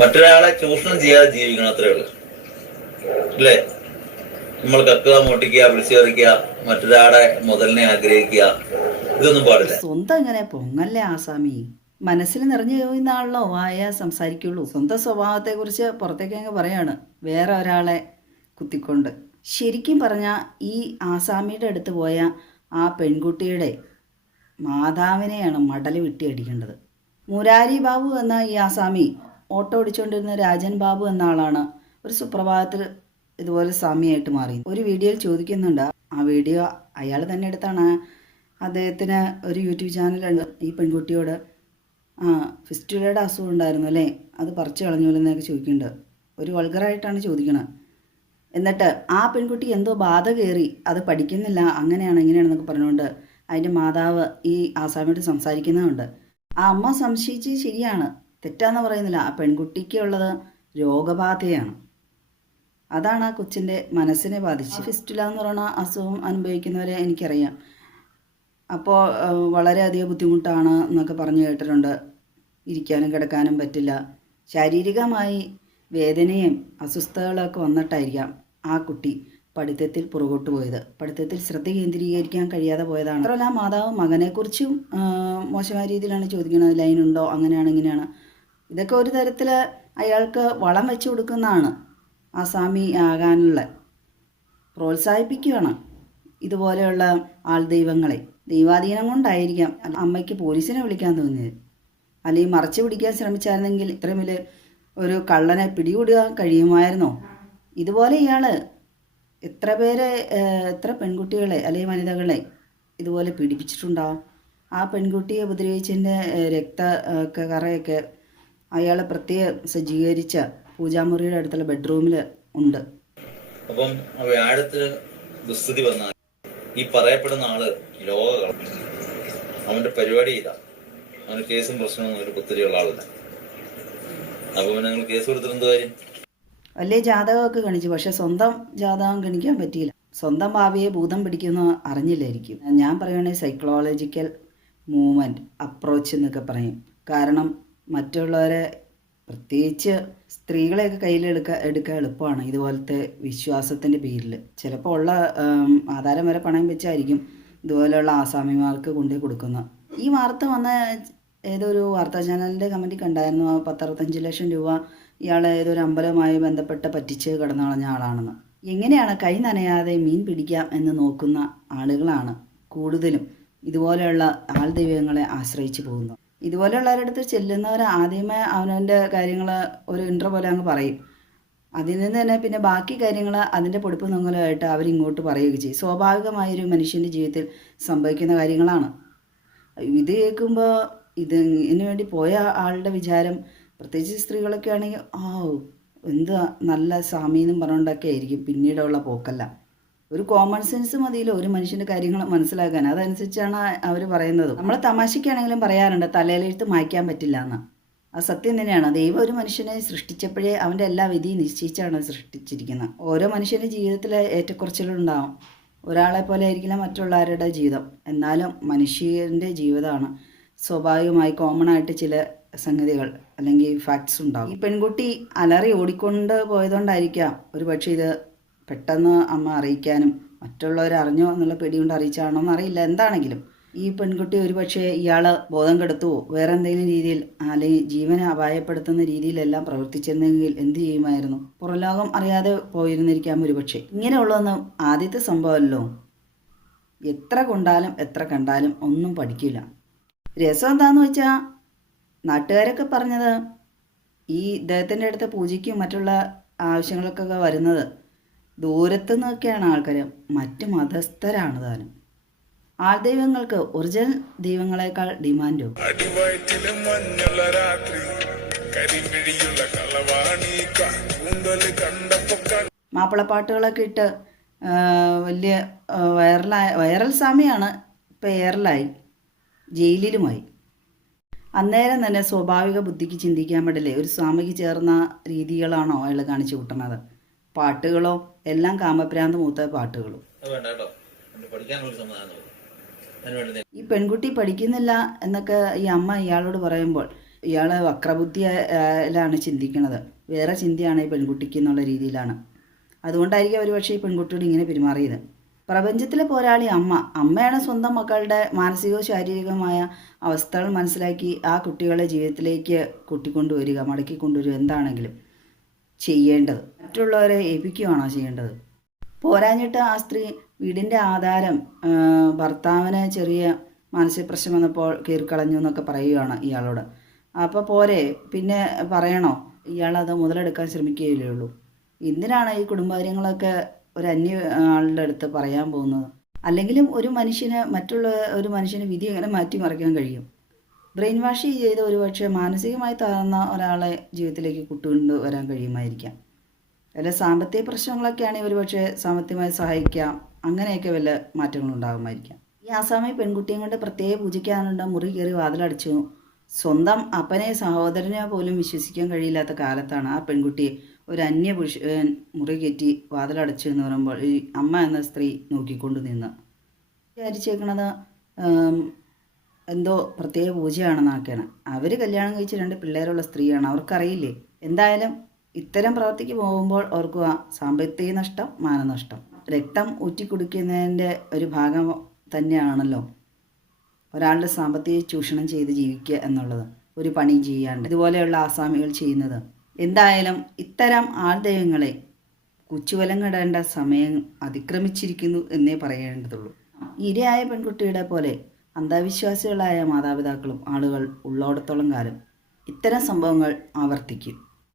മറ്റൊരാളെ ചൂഷണം ചെയ്യാതെ ജീവിക്കണം അത്രേ ഉള്ളൂ. അല്ലേ? നമ്മൾ കക്കുക മോട്ടിക്കുക വിളിച്ചു കറിക്കുക മറ്റൊരാളെ മുതലിനെ ആഗ്രഹിക്കുക ഇതൊന്നും പാടില്ല. സ്വന്തം ഇങ്ങനെ പൊങ്ങല്ലേ ആസാമി? മനസ്സിൽ നിറഞ്ഞു കഴിയുന്നാണല്ലോ വായ സംസാരിക്കുള്ളൂ. സ്വന്തം സ്വഭാവത്തെക്കുറിച്ച് പുറത്തേക്ക് അങ്ങ് പറയാണ്. വേറെ ഒരാളെ കുത്തിക്കൊണ്ട്. ശരിക്കും പറഞ്ഞാൽ ഈ ആസാമിയുടെ അടുത്ത് പോയ ആ പെൺകുട്ടിയുടെ മാതാവിനെയാണ് മടൽ വെട്ടിയടിക്കേണ്ടത്. മുരാരി ബാബു എന്ന ഈ ആസാമി ഓട്ടോ ഓടിച്ചുകൊണ്ടിരുന്ന രാജൻ ബാബു എന്ന ആളാണ്. ഒരു സുപ്രഭാതത്തിൽ ഇതുപോലെ സ്വാമിയായിട്ട് മാറി ഒരു വീഡിയോയിൽ ചോദിക്കുന്നുണ്ട്. ആ വീഡിയോ അയാൾ തന്നെ എടുത്താണ്. അദ്ദേഹത്തിന് ഒരു യൂട്യൂബ് ചാനലുണ്ട്. ഈ പെൺകുട്ടിയോട് ആ ഫിസ്റ്റുലയുടെ അസുഖം ഉണ്ടായിരുന്നു അല്ലേ? അത് പറിച്ചു കളഞ്ഞല്ലോ എന്നൊക്കെ ചോദിക്കുന്നുണ്ട്. ഒരു വൾഗറായിട്ടാണ് ചോദിക്കണത് എന്നിട്ട് ആ പെൺകുട്ടി എന്തോ ബാധ കയറി. അത് പഠിക്കുന്നില്ല. അങ്ങനെയാണ് ഇങ്ങനെയാണെന്നൊക്കെ പറഞ്ഞുകൊണ്ട് അതിന്റെ മാതാവ് ഈ ആസാമിയോട് സംസാരിക്കുന്നുണ്ട് ആ അമ്മ സംശയിച്ച് ശരിയാണ്. തെറ്റാന്ന് പറയുന്നില്ല. ആ പെൺകുട്ടിക്ക് ഉള്ളത് രോഗബാധയാണ്. അതാണ് ആ കൊച്ചിന്റെ മനസ്സിനെ ബാധിച്ച് ഫിസ്റ്റുല എന്ന് പറയുന്ന അസുഖം അനുഭവിക്കുന്നവരെ എനിക്കറിയാം. അപ്പോൾ വളരെയധികം ബുദ്ധിമുട്ടാണ് എന്നൊക്കെ പറഞ്ഞു കേട്ടിട്ടുണ്ട്. ഇരിക്കാനും കിടക്കാനും പറ്റില്ല. ശാരീരികമായി വേദനയും അസ്വസ്ഥതകളൊക്കെ വന്നിട്ടായിരിക്കാം ആ കുട്ടി പഠിത്തത്തിൽ പുറകോട്ട് പോയത്. പഠിത്തത്തിൽ ശ്രദ്ധ കേന്ദ്രീകരിക്കാൻ കഴിയാതെ പോയതാണ്. മാത്രമല്ല മാതാവ് മകനെക്കുറിച്ചും മോശമായ രീതിയിലാണ് ചോദിക്കുന്നത്. ലൈനുണ്ടോ അങ്ങനെയാണ് ഇങ്ങനെയാണ്. ഇതൊക്കെ ഒരു തരത്തിൽ അയാൾക്ക് വളം വെച്ച് കൊടുക്കുന്നതാണ്. ആസാമി ആകാനുള്ള പ്രോത്സാഹിപ്പിക്കുകയാണ് ഇതുപോലെയുള്ള ആൾ ദൈവങ്ങളെ. ദൈവാധീനം കൊണ്ടായിരിക്കാം അമ്മയ്ക്ക് പോലീസിനെ വിളിക്കാൻ തോന്നിയത്. അല്ലെങ്കിൽ മറച്ചു പിടിക്കാൻ ശ്രമിച്ചായിരുന്നെങ്കിൽ ഇത്രയും വലിയ ഒരു കള്ളനെ പിടികൂടുക കഴിയുമായിരുന്നോ? ഇതുപോലെ ഇയാൾ എത്ര പേരെ എത്ര പെൺകുട്ടികളെ അല്ലെങ്കിൽ വനിതകളെ ഇതുപോലെ പീഡിപ്പിച്ചിട്ടുണ്ടാവും ആ പെൺകുട്ടിയെ ഉപദ്രവിച്ചതിന്റെ രക്ത കറയൊക്കെ അയാൾ പ്രത്യേകം സജ്ജീകരിച്ച പൂജാമുറിയുടെ അടുത്തുള്ള ബെഡ്റൂമിൽ ഉണ്ട്. അപ്പം വ്യാഴത്തിന് ദുസ്ഥിതി വന്നാൽ ഈ പറയപ്പെടുന്ന ആൾ ലോക അവന്റെ പരിപാടി ഇതാ. അവന് കേസും പ്രശ്നമൊന്നും ഒരു പുത്തിരിയുള്ള ആളില്ല. അപ്പൊ പിന്നെ നിങ്ങൾ കേസ് കൊടുത്തിട്ട് കാര്യം? വലിയ ജാതകമൊക്കെ ഗണിച്ചു. പക്ഷെ സ്വന്തം ജാതകം ഗണിക്കാൻ പറ്റിയില്ല. സ്വന്തം ഭാവിയെ ഭൂതം പിടിക്കുന്ന അറിഞ്ഞില്ലായിരിക്കും. ഞാൻ പറയുകയാണെങ്കിൽ സൈക്കോളജിക്കൽ മൂവ്മെന്റ് അപ്രോച്ച് എന്നൊക്കെ പറയും. കാരണം മറ്റുള്ളവരെ പ്രത്യേകിച്ച് സ്ത്രീകളെയൊക്കെ കയ്യിലെടുക്കുക എടുക്കാൻ എളുപ്പമാണ്. ഇതുപോലത്തെ വിശ്വാസത്തിന്റെ പേരിൽ. ചിലപ്പോൾ ഉള്ള ആധാരം വരെ പണയം വെച്ചായിരിക്കും ഇതുപോലെയുള്ള ആസാമിമാർക്ക് കൊണ്ടുപോയി കൊടുക്കുന്നത്. ഈ വാർത്ത വന്ന ഏതൊരു വാർത്താ ചാനലിന്റെ കമന്റിൽ കണ്ടായിരുന്നു. ആ പത്തറുപത്തഞ്ച് ലക്ഷം രൂപ ഇയാൾ ഏതൊരു അമ്പലവുമായി ബന്ധപ്പെട്ട് പറ്റിച്ച് കടന്നു കളഞ്ഞ ആളാണെന്ന്. എങ്ങനെയാണ് കൈ നനയാതെ മീൻ പിടിക്കാം എന്ന് നോക്കുന്ന ആളുകളാണ് കൂടുതലും. ഇതുപോലെയുള്ള ആൾ ദൈവങ്ങളെ ആശ്രയിച്ചു പോകുന്നത്. ഇതുപോലെയുള്ളവരുടെ അടുത്ത് ചെല്ലുന്നവർ ആദ്യമേ അവനവന്റെ കാര്യങ്ങൾ ഒരു ഇൻട്രോ പോലെ അങ്ങ് പറയും. അതിൽ നിന്ന് തന്നെ പിന്നെ ബാക്കി കാര്യങ്ങൾ അതിന്റെ പൊടിപ്പ് നൊങ്ങലുമായിട്ട് അവരിങ്ങോട്ട് പറയുകയും ചെയ്യും. സ്വാഭാവികമായൊരു മനുഷ്യന്റെ ജീവിതത്തിൽ സംഭവിക്കുന്ന കാര്യങ്ങളാണ്. ഇത് കേൾക്കുമ്പോൾ ഇത് ഇതിനു വേണ്ടി പോയ ആളുടെ വിചാരം പ്രത്യേകിച്ച് സ്ത്രീകളൊക്കെ ആണെങ്കിൽ ആ എന്താ നല്ല സ്വാമീന്നും പറഞ്ഞുകൊണ്ടൊക്കെ ആയിരിക്കും പിന്നീടുള്ള പോക്കല്ല. ഒരു കോമൺ സെൻസ് മതിയല്ലോ ഒരു മനുഷ്യന്റെ കാര്യങ്ങൾ മനസ്സിലാക്കാൻ. അതനുസരിച്ചാണ് അവർ പറയുന്നത്. നമ്മൾ തമാശയ്ക്കാണെങ്കിലും പറയാറുണ്ട് തലയിലെഴുത്ത് മായ്ക്കാൻ പറ്റില്ല എന്ന് അത് സത്യം തന്നെയാണ്. ദൈവം ഒരു മനുഷ്യനെ സൃഷ്ടിച്ചപ്പോഴേ അവന്റെ എല്ലാ വിധിയും നിശ്ചയിച്ചാണ് സൃഷ്ടിച്ചിരിക്കുന്നത്. ഓരോ മനുഷ്യന്റെ ജീവിതത്തിൽ ഏറ്റക്കുറച്ചിലുണ്ടാവും. ഒരാളെ പോലെ ആയിരിക്കില്ല മറ്റുള്ളവരുടെ ജീവിതം. എന്നാലും മനുഷ്യന്റെ ജീവിതമാണ് സ്വാഭാവികമായി കോമൺ ആയിട്ട് ചില സംഗതികൾ അല്ലെങ്കിൽ ഫാക്ട്സ് ഉണ്ടാവും. ഈ പെൺകുട്ടി അലറി ഓടിക്കൊണ്ട് പോയതുകൊണ്ടായിരിക്കാം ഒരു പക്ഷേ ഇത് പെട്ടെന്ന് അമ്മ അറിയിക്കാനും മറ്റുള്ളവർ അറിഞ്ഞോ എന്നുള്ള പേടി കൊണ്ട് അറിയിച്ചാണോ എന്നറിയില്ല. എന്താണെങ്കിലും ഈ പെൺകുട്ടി ഒരു പക്ഷേ ഇയാൾ ബോധം കെടുത്തുവോ? വേറെ എന്തെങ്കിലും രീതിയിൽ അല്ലെങ്കിൽ ജീവനെ അപായപ്പെടുത്തുന്ന രീതിയിലെല്ലാം പ്രവർത്തിച്ചിരുന്നെങ്കിൽ എന്ത് ചെയ്യുമായിരുന്നു? പുറലോകം അറിയാതെ പോയിരുന്നിരിക്കാം ഒരു പക്ഷേ ഇങ്ങനെയുള്ളതൊന്നും ആദ്യത്തെ സംഭവമല്ലോ. എത്ര കൊണ്ടാലും എത്ര കണ്ടാലും ഒന്നും പഠിക്കില്ല. രസം എന്താന്ന് വെച്ചാൽ നാട്ടുകാരൊക്കെ പറഞ്ഞത് ഈ ഇദ്ദേഹത്തിന്റെ അടുത്ത് പൂജയ്ക്കും മറ്റുള്ള ആവശ്യങ്ങൾക്കൊക്കെ വരുന്നത് ദൂരത്തു നിന്നൊക്കെയാണ് ആൾക്കാർ മറ്റ് മതസ്ഥരാണ് താനും. ആൾദൈവങ്ങൾക്ക് ഒറിജിനൽ ദൈവങ്ങളെക്കാൾ ഡിമാൻഡും. മാപ്പിളപ്പാട്ടുകളൊക്കെ ഇട്ട് വലിയ വൈറലായ വൈറൽ സമയമാണ് ഇപ്പം എയറിലായി ജയിലിലുമായി. അന്നേരം തന്നെ സ്വാഭാവിക ബുദ്ധിക്ക് ചിന്തിക്കാൻ പാടില്ലേ? ഒരു സ്വാമിക്ക് ചേർന്ന രീതികളാണോ അയാൾ കാണിച്ചു കൂട്ടുന്നത്? പാട്ടുകളോ എല്ലാം കാമഭ്രാന്ത് മൂത്ത പാട്ടുകളും. ഈ പെൺകുട്ടി പഠിക്കുന്നില്ല എന്നൊക്കെ ഈ അമ്മ ഇയാളോട് പറയുമ്പോൾ ഇയാൾ വക്രബുദ്ധിയിലാണ് ചിന്തിക്കുന്നത്. വേറെ ചിന്തയാണ് ഈ പെൺകുട്ടിക്ക് എന്നുള്ള രീതിയിലാണ്. അതുകൊണ്ടായിരിക്കും ഒരു പക്ഷേ ഈ പെൺകുട്ടിയോട് ഇങ്ങനെ പെരുമാറിയത്. പ്രപഞ്ചത്തിലെ പോരാളി അമ്മ അമ്മയാണ് സ്വന്തം മക്കളുടെ മാനസികവും ശാരീരികവുമായ അവസ്ഥകൾ മനസ്സിലാക്കി ആ കുട്ടികളെ ജീവിതത്തിലേക്ക് കൂട്ടിക്കൊണ്ടുവരിക മടക്കി കൊണ്ടുവരിക എന്താണെങ്കിലും. ചെയ്യേണ്ടത്. മറ്റുള്ളവരെ ഏൽപ്പിക്കുകയാണോ ചെയ്യേണ്ടത്? പോരാഞ്ഞിട്ട് ആ സ്ത്രീ വീടിന്റെ ആധാരം ഭർത്താവിന് ചെറിയ മാനസിക പ്രശ്നം വന്നപ്പോൾ കീറിക്കളഞ്ഞു എന്നൊക്കെ പറയുകയാണ് ഇയാളോട്. അപ്പോൾ പോരെ പിന്നെ പറയണോ? ഇയാളത് മുതലെടുക്കാൻ ശ്രമിക്കുകയില്ലേ ഉള്ളൂ. എന്തിനാണ് ഈ കുടുംബകാര്യങ്ങളൊക്കെ ഒരു അന്യ ആളുടെ അടുത്ത് പറയാൻ പോകുന്നത്? അല്ലെങ്കിലും ഒരു മനുഷ്യന് മറ്റുള്ള ഒരു മനുഷ്യന് വിധി എങ്ങനെ മാറ്റിമറിക്കാൻ കഴിയും? ബ്രെയിൻ വാഷ് ചെയ്ത് ഒരുപക്ഷെ മാനസികമായി തകർന്ന ഒരാളെ ജീവിതത്തിലേക്ക് കൂട്ടുകൊണ്ട് വരാൻ കഴിയുമായിരിക്കാം. വല്ല സാമ്പത്തിക പ്രശ്നങ്ങളൊക്കെയാണെങ്കിൽ ഒരുപക്ഷെ സാമ്പത്തികമായി സഹായിക്കാം. അങ്ങനെയൊക്കെ വല്ല മാറ്റങ്ങളുണ്ടാകുമായിരിക്കാം ഈ ആസാമി പെൺകുട്ടിയും കൊണ്ട് പ്രത്യേക പൂജിക്കാനുണ്ട് മുറി കയറി വാതിലടച്ചു. സ്വന്തം അപ്പനെ സഹോദരനെ പോലും വിശ്വസിക്കാൻ കഴിയില്ലാത്ത കാലത്താണ് ആ പെൺകുട്ടി ഒരു അന്യ പുരുഷ മുറി കയറ്റി വാതിലടച്ചു എന്ന് പറയുമ്പോൾ ഈ അമ്മ എന്ന സ്ത്രീ നോക്കിക്കൊണ്ട് നിന്ന്. വിചാരിച്ചേക്കണത് എന്തോ പ്രത്യേക പൂജയാണെന്നൊക്കെയാണ് അവർ കല്യാണം കഴിച്ച രണ്ട് പിള്ളേരുള്ള സ്ത്രീയാണ്. അവർക്കറിയില്ലേ? എന്തായാലും ഇത്തരം പ്രവർത്തിക്ക് പോകുമ്പോൾ ഓർക്കുക സാമ്പത്തിക നഷ്ടം മാനനഷ്ടം. രക്തം ഊറ്റിക്കുടിക്കുന്നതിന്റെ ഒരു ഭാഗം തന്നെയാണല്ലോ ഒരാളുടെ സാമ്പത്തിക ചൂഷണം ചെയ്ത് ജീവിക്കുക എന്നുള്ളത്. ഒരു പണി ചെയ്യാണ്ട് ഇതുപോലെയുള്ള ആസാമികൾ ചെയ്യുന്നത്. എന്തായാലും ഇത്തരം ആൾദൈവങ്ങളെ കുച്ചുവലം കിടേണ്ട സമയം അതിക്രമിച്ചിരിക്കുന്നു എന്നേ പറയേണ്ടതുള്ളൂ. ഇരയായ പെൺകുട്ടിയുടെ പോലെ അന്ധവിശ്വാസികളായ മാതാപിതാക്കളും ആളുകൾ ഉള്ളോടത്തോളം കാലം ഇത്തരം സംഭവങ്ങൾ ആവർത്തിക്കും.